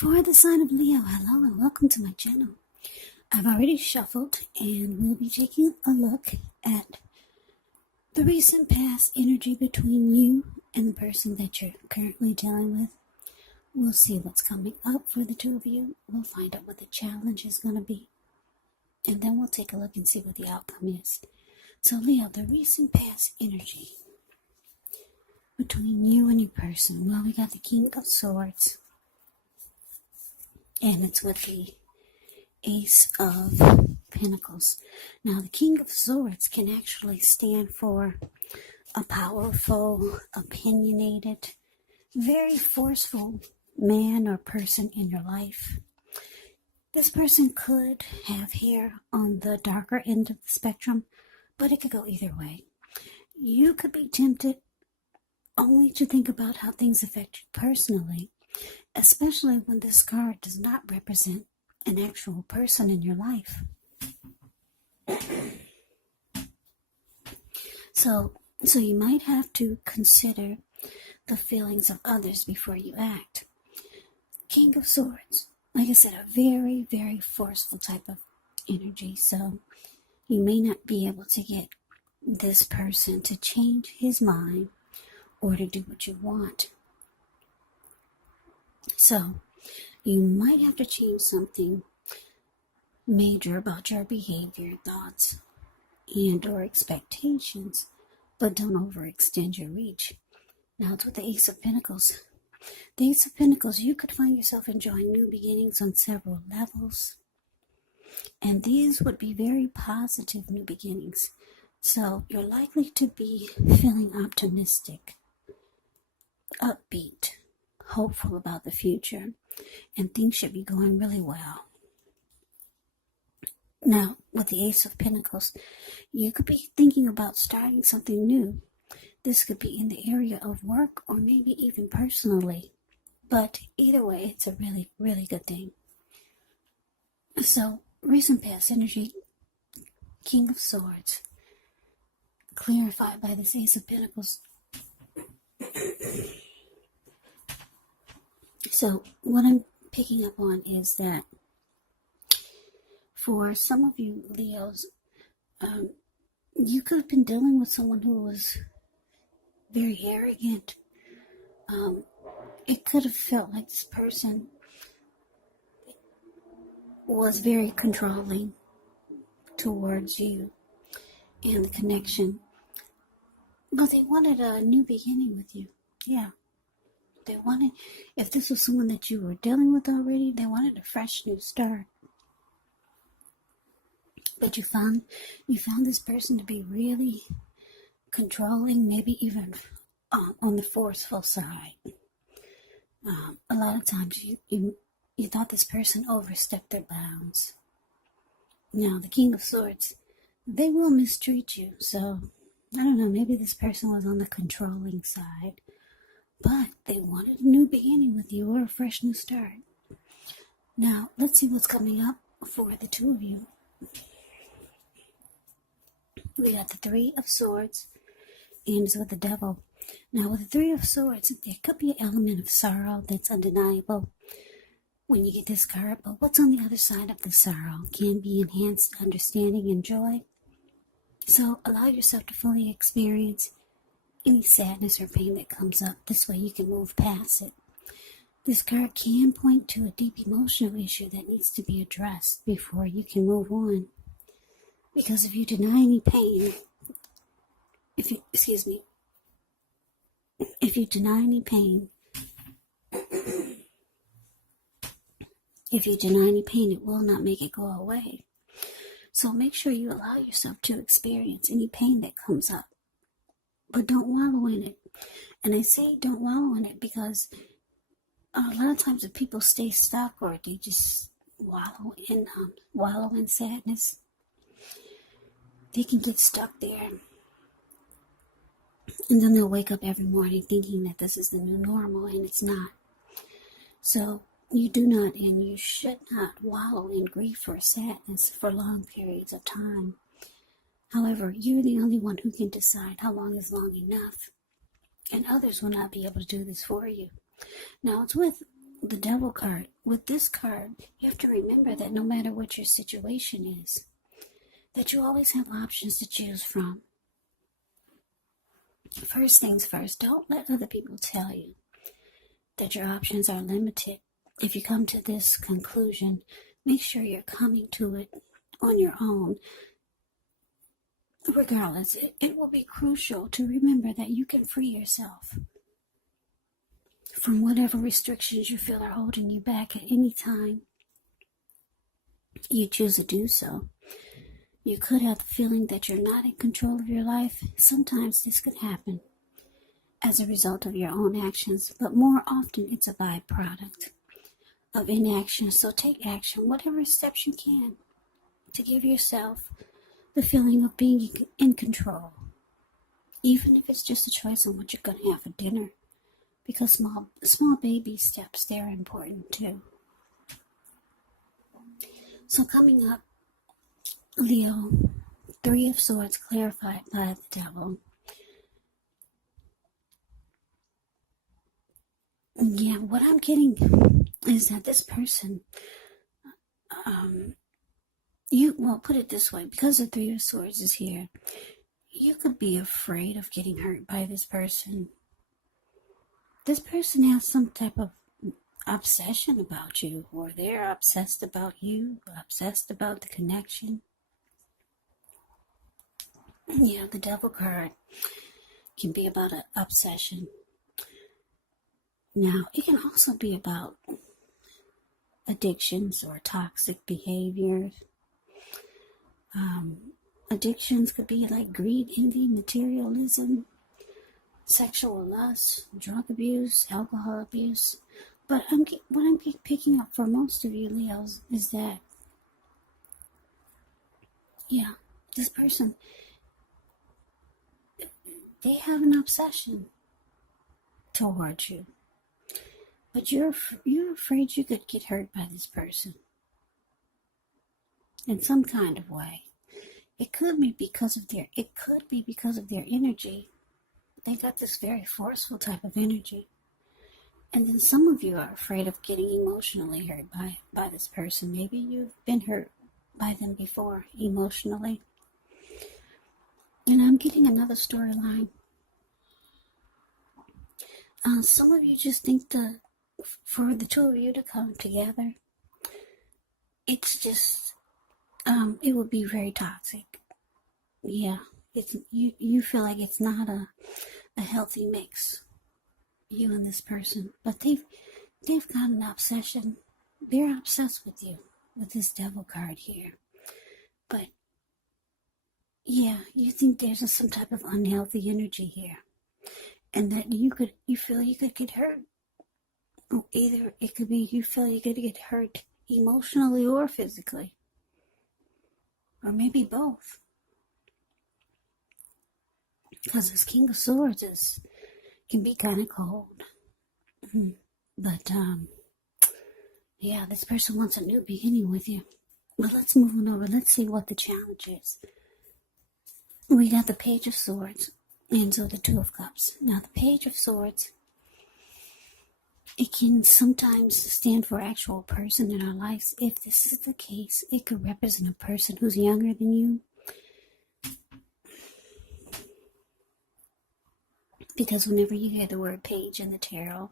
For the sign of Leo, hello and welcome to my channel. I've already shuffled and we'll be taking a look at the recent past energy between you and the person that you're currently dealing with. We'll see what's coming up for the two of you. We'll find out what the challenge is going to be. And then we'll take a look and see what the outcome is. So Leo, the recent past energy between you and your person. Well, we got the King of Swords. And it's with the Ace of Pentacles. Now, the King of Swords can actually stand for a powerful, opinionated, very forceful man or person in your life. This person could have hair on the darker end of the spectrum, but it could go either way. You could be tempted only to think about how things affect you personally, especially when this card does not represent an actual person in your life. So you might have to consider the feelings of others before you act. King of Swords, like I said, a very, very forceful type of energy. So you may not be able to get this person to change his mind or to do what you want. So you might have to change something major about your behavior, thoughts, and or expectations, but don't overextend your reach. Now it's with the Ace of Pentacles. The Ace of Pentacles, you could find yourself enjoying new beginnings on several levels. And these would be very positive new beginnings. So you're likely to be feeling optimistic, upbeat, hopeful about the future, and things should be going really well. Now, with the Ace of Pentacles, you could be thinking about starting something new. This could be in the area of work or maybe even personally. But either way, it's a really, really good thing. So, recent past energy, King of Swords, clarified by this Ace of Pentacles. So, what I'm picking up on is that for some of you Leos, you could have been dealing with someone who was very arrogant. It could have felt like this person was very controlling towards you and the connection. But they wanted a new beginning with you. Yeah. They wanted, if this was someone that you were dealing with already, they wanted a fresh new start. But you found this person to be really controlling, maybe even on the forceful side. A lot of times you thought this person overstepped their bounds. Now, the King of Swords, they will mistreat you. So, I don't know, maybe this person was on the controlling side. But they wanted a new beginning with you or a fresh new start. Now, let's see what's coming up for the two of you. We got the Three of Swords, and it's with the Devil. Now, with the Three of Swords, there could be an element of sorrow that's undeniable when you get this card, but what's on the other side of the sorrow can be enhanced understanding and joy. So, allow yourself to fully experience any sadness or pain that comes up. This way you can move past it. This card can point to a deep emotional issue that needs to be addressed before you can move on. Because if you deny any pain, if you deny any pain, it will not make it go away. So make sure you allow yourself to experience any pain that comes up. But don't wallow in it. And I say don't wallow in it because a lot of times if people stay stuck or they just wallow in sadness, they can get stuck there. And then they'll wake up every morning thinking that this is the new normal, and it's not. So you do not and you should not wallow in grief or sadness for long periods of time. However, you're the only one who can decide how long is long enough. And others will not be able to do this for you. Now, it's with the Devil card. With this card, you have to remember that no matter what your situation is, that you always have options to choose from. First things first, don't let other people tell you that your options are limited. If you come to this conclusion, make sure you're coming to it on your own. Regardless, it will be crucial to remember that you can free yourself from whatever restrictions you feel are holding you back at any time you choose to do so. You could have the feeling that you're not in control of your life. Sometimes this could happen as a result of your own actions, but more often it's a byproduct of inaction. So take action, whatever steps you can, to give yourself the feeling of being in control, even if it's just a choice on what you're going to have for dinner, because small baby steps, they're important too. So coming up, Leo, Three of Swords clarified by the Devil. Yeah, what I'm getting is that this person, put it this way, because the Three of Swords is here, you could be afraid of getting hurt by this person. This person has some type of obsession about you, or they're obsessed about you, obsessed about the connection. Yeah, the Devil card can be about an obsession. Now, it can also be about addictions or toxic behaviors. Addictions could be like greed, envy, materialism, sexual lust, drug abuse, alcohol abuse. But what I'm picking up for most of you Leos is that, yeah, this person, they have an obsession towards you. But you're afraid you could get hurt by this person in some kind of way. It could be because of their energy. They got this very forceful type of energy. And then some of you are afraid of getting emotionally hurt by this person. Maybe you've been hurt by them before emotionally. And I'm getting another storyline. Some of you just think for the two of you to come together, it's just, it would be very toxic. Yeah, you feel like it's not a healthy mix, you and this person. But they've got an obsession. They're obsessed with you, with this Devil card here. But yeah, you think there's some type of unhealthy energy here, and that you feel you could get hurt. Either it could be you feel you could get hurt emotionally or physically, or maybe both. Because this King of Swords can be kind of cold. But, yeah, this person wants a new beginning with you. But let's move on over. Let's see what the challenge is. We got the Page of Swords and so the Two of Cups. Now, the Page of Swords, it can sometimes stand for an actual person in our lives. If this is the case, it could represent a person who's younger than you. Because whenever you hear the word page in the tarot,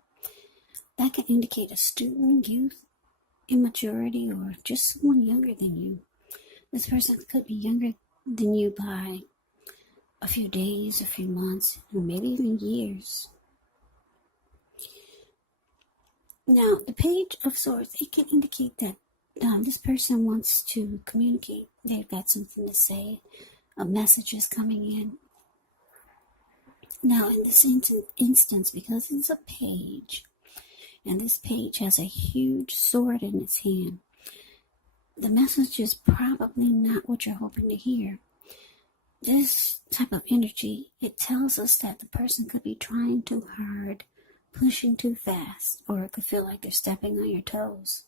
that can indicate a student, youth, immaturity, or just someone younger than you. This person could be younger than you by a few days, a few months, or maybe even years. Now, the Page of Swords, it can indicate that this person wants to communicate. They've got something to say. A message is coming in. Now, in this instance, because it's a page, and this page has a huge sword in its hand, the message is probably not what you're hoping to hear. This type of energy, it tells us that the person could be trying too hard, pushing too fast, or it could feel like they're stepping on your toes.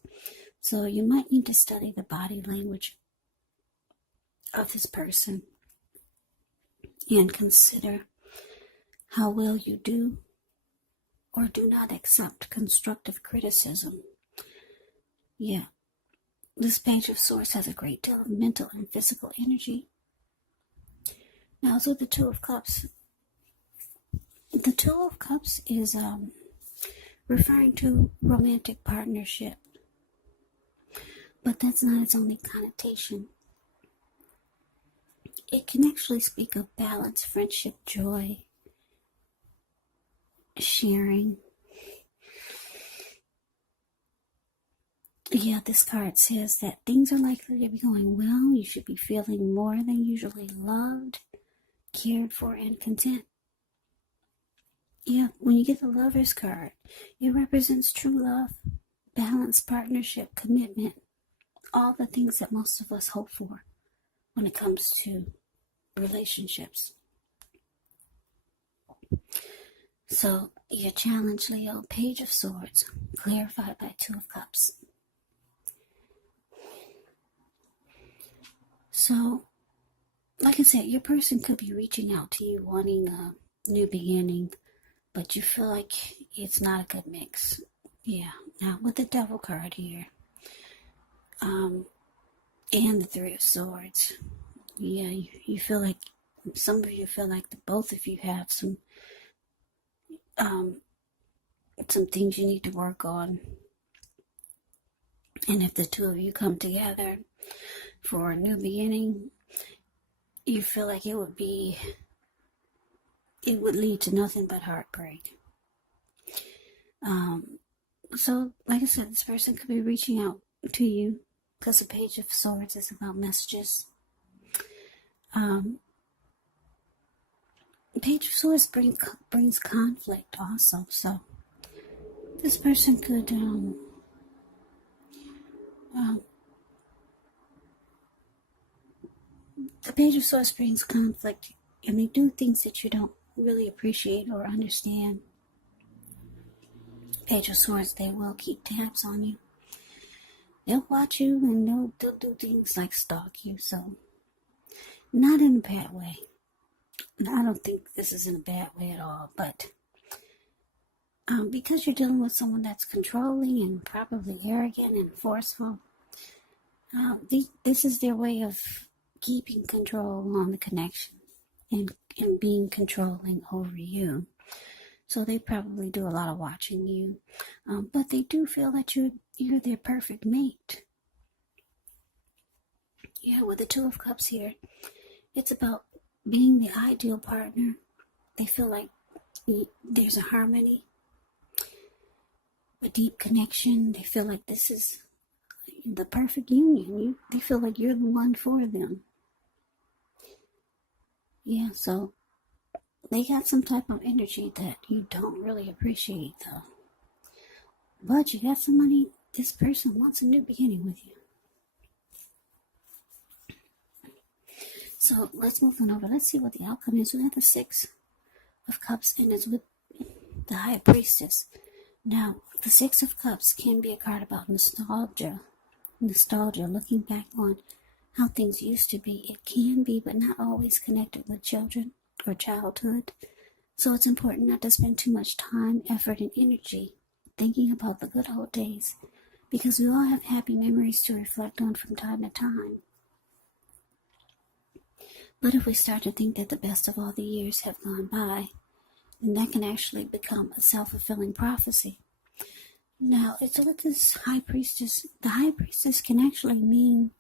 So you might need to study the body language of this person and consider how well you do or do not accept constructive criticism. Yeah, this Page of Swords has a great deal of mental and physical energy. Now, so the Two of Cups. The Two of Cups is referring to romantic partnership, but that's not its only connotation. It can actually speak of balance, friendship, joy, sharing. Yeah, this card says that things are likely to be going well. You should be feeling more than usually loved, cared for, and content. Yeah, when you get the Lover's card, it represents true love, balanced partnership, commitment, all the things that most of us hope for when it comes to relationships. So, your challenge, Leo, Page of Swords, clarified by Two of Cups. So, like I said, your person could be reaching out to you, wanting a new beginning, but you feel like it's not a good mix. Yeah. Now, with the Devil card here, and the Three of Swords, yeah, you feel like, some of you feel like both of you have some things you need to work on. And if the two of you come together for a new beginning, you feel like it would lead to nothing but heartbreak. So, like I said, this person could be reaching out to you because the Page of Swords is about messages. The Page of Swords brings conflict also. So, this person could the Page of Swords brings conflict, and they do things that you don't really appreciate or understand. Page of Swords, they will keep tabs on you. They'll watch you, and they'll do things like stalk you. So, not in a bad way. And I don't think this is in a bad way at all. But because you're dealing with someone that's controlling and probably arrogant and forceful, this is their way of keeping control on the connection and being controlling over you. So they probably do a lot of watching you, but they do feel that you're their perfect mate. Yeah, with the Two of Cups here, it's about being the ideal partner. They feel like there's a harmony, a deep connection. They feel like this is the perfect union. They feel like you're the one for them. Yeah, so they got some type of energy that you don't really appreciate, though. But you got somebody, this person wants a new beginning with you. So let's move on over. Let's see what the outcome is. We have the Six of Cups, and it's with the High Priestess. Now, the Six of Cups can be a card about nostalgia, looking back on how things used to be. It can be, but not always connected with children or childhood. So it's important not to spend too much time, effort, and energy thinking about the good old days, because we all have happy memories to reflect on from time to time. But if we start to think that the best of all the years have gone by, then that can actually become a self-fulfilling prophecy. Now, it's with this High Priestess. The High Priestess can actually mean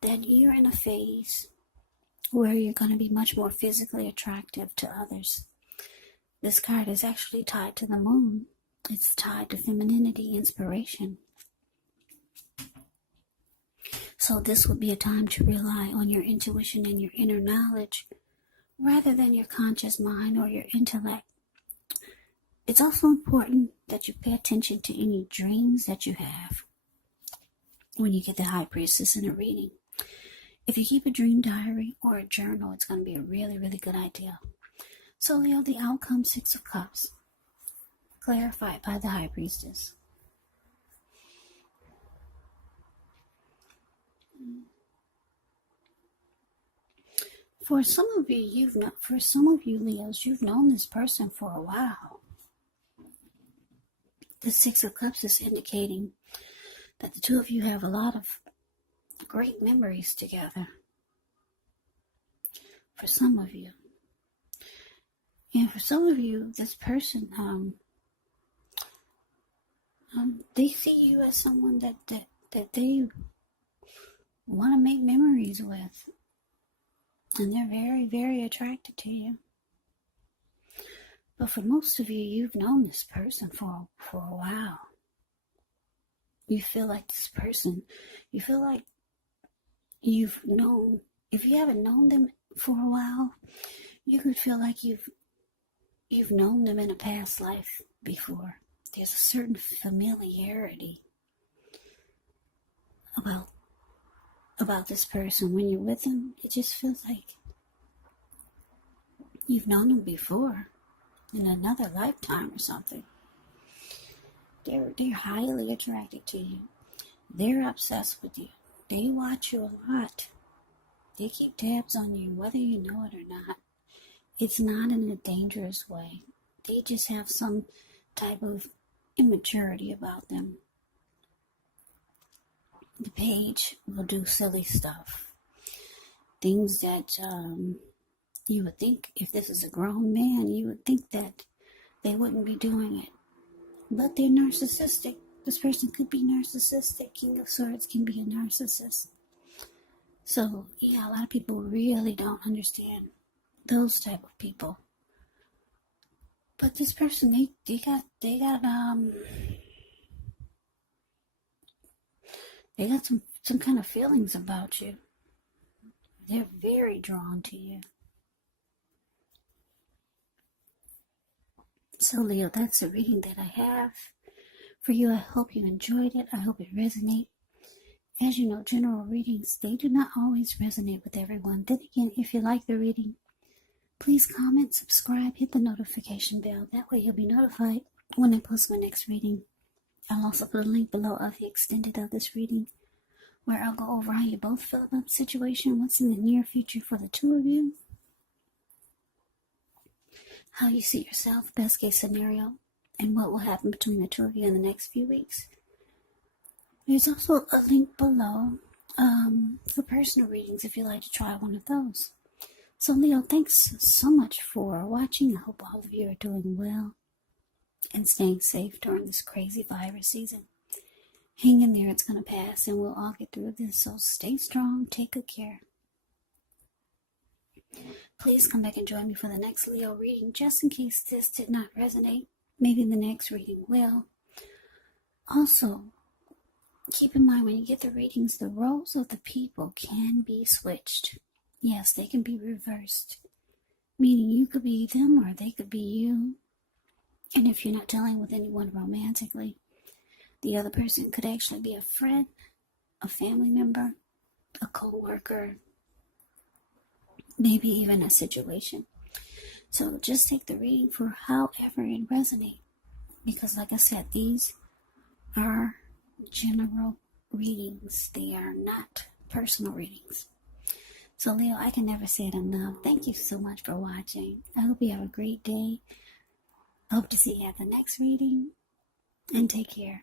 that you're in a phase where you're going to be much more physically attractive to others. This card is actually tied to the moon. It's tied to femininity, inspiration. So this would be a time to rely on your intuition and your inner knowledge rather than your conscious mind or your intellect. It's also important that you pay attention to any dreams that you have when you get the High Priestess in a reading. If you keep a dream diary or a journal, it's going to be a really, really good idea. So, Leo, the outcome, Six of Cups, clarified by the High Priestess. For some of you, Leos, you've known this person for a while. The Six of Cups is indicating that the two of you have a lot of great memories together. For some of you. And for some of you, this person, they see you as someone that they want to make memories with. And they're very, very attracted to you. But for most of you, you've known this person for a while. You feel like this person, you feel like you've known, if you haven't known them for a while, you could feel like you've known them in a past life before. There's a certain familiarity about this person. When you're with them, it just feels like you've known them before in another lifetime or something. They're highly attracted to you. They're obsessed with you. They watch you a lot. They keep tabs on you, whether you know it or not. It's not in a dangerous way. They just have some type of immaturity about them. The Page will do silly stuff. Things that you would think, if this is a grown man, you would think that they wouldn't be doing it. But they're narcissistic. This person could be narcissistic. King of Swords can be a narcissist. So, yeah, a lot of people really don't understand those type of people. But this person, they got some kind of feelings about you. They're very drawn to you. So, Leo, that's the reading that I have for you. I hope you enjoyed it. I hope it resonated. As you know, general readings, they do not always resonate with everyone. Then again, if you like the reading, please comment, subscribe, hit the notification bell. That way you'll be notified when I post my next reading. I'll also put a link below of the extended of this reading, where I'll go over how you both feel about the situation, what's in the near future for the two of you, how you see yourself, best case scenario, and what will happen between the two of you in the next few weeks. There's also a link below for personal readings if you'd like to try one of those. So, Leo, thanks so much for watching. I hope all of you are doing well and staying safe during this crazy virus season. Hang in there, it's going to pass, and we'll all get through this. So stay strong, take good care. Please come back and join me for the next Leo reading, just in case this did not resonate. Maybe the next reading will. Also, keep in mind when you get the readings, the roles of the people can be switched. Yes, they can be reversed. Meaning you could be them or they could be you. And if you're not dealing with anyone romantically, the other person could actually be a friend, a family member, a co-worker, maybe even a situation. So just take the reading for however it resonates. Because like I said, these are general readings. They are not personal readings. So Leo, I can never say it enough. Thank you so much for watching. I hope you have a great day. I hope to see you at the next reading. And take care.